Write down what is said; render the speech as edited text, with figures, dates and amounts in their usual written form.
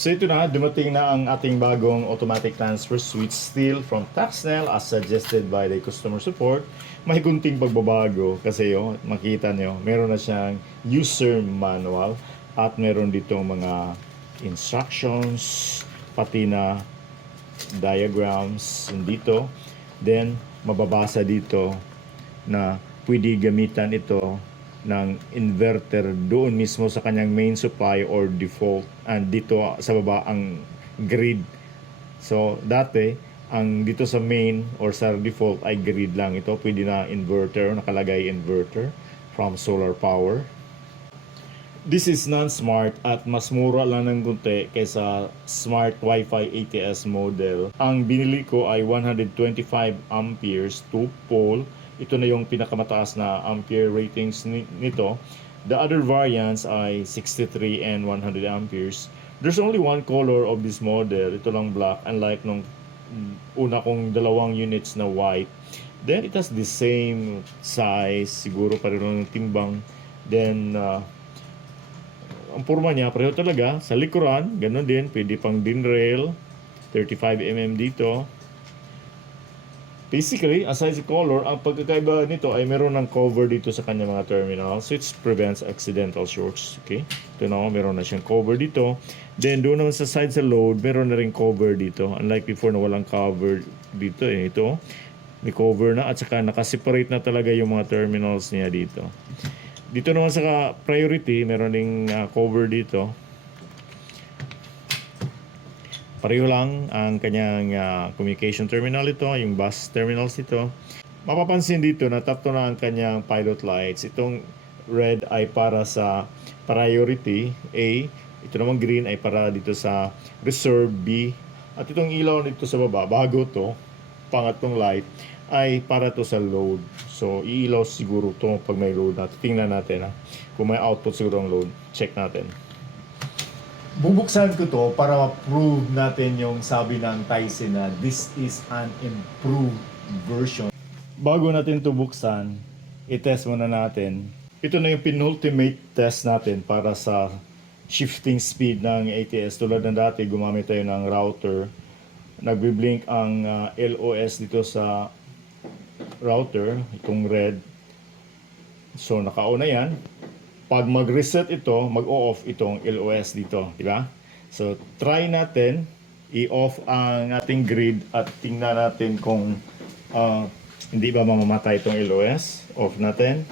So ito na, dumating na ang ating bagong automatic transfer switch steel from Taxnel as suggested by the customer support. May gunting pagbabago kasi makita nyo, meron na siyang user manual at meron ditong mga instructions, pati na diagrams dito. Then, mababasa dito na pwede gamitan ito ng inverter doon mismo sa kanyang main supply or default, and dito sa baba ang grid. So dati ang dito sa main or sa default ay grid lang, ito pwede na inverter, nakalagay inverter from solar power. This is non-smart at mas mura lang ng kunti kaysa smart Wi-Fi ATS model. Ang binili ko ay 125 amperes 2 pole. Ito na yung pinakamataas na ampere ratings nito. The other variants ay 63 and 100 amperes. There's only one color of this model. Ito lang black, unlike nung una kong dalawang units na white. Then it has the same size, siguro pareho ng timbang. Then ang porma niya pareho talaga. Sa likuran, ganun din, pwede pang din rail, 35mm dito. Basically, aside sa color, ang pagkakaiba nito ay meron ng cover dito sa kanya mga terminals, which prevents accidental shorts. Okay? Ito na, meron na siyang cover dito. Then, doon naman sa side sa load, meron na rin cover dito. Unlike before na walang cover dito. Ito, may cover na at saka nakaseparate na talaga yung mga terminals niya dito. Dito naman sa priority, meron ding cover dito. Pareho lang ang kanyang communication terminal ito, yung bus terminals ito. Mapapansin dito na tatlo na ang kanyang pilot lights. Itong red ay para sa priority A. Ito naman green ay para dito sa reserve B. At itong ilaw dito sa baba, bago to, pangatlong light, ay para to sa load. So, iilaw siguro to pag may load natin. Tingnan natin kung may output siguro ang load. Check natin. Bubuksan ko to para ma-prove natin yung sabi ng Tyson na this is an improved version. Bago natin to buksan, i-test muna natin. Ito na yung penultimate test natin para sa shifting speed ng ATS. Tulad ng dati, gumamit tayo ng router. Nagbi-blink ang LOS dito sa router, itong red. So, naka-on na yan. Pag mag-reset ito, mag-o-off itong LOS dito, di ba? So, try natin i-off ang ating grid at tingnan natin kung hindi ba mamamatay itong LOS. Off natin.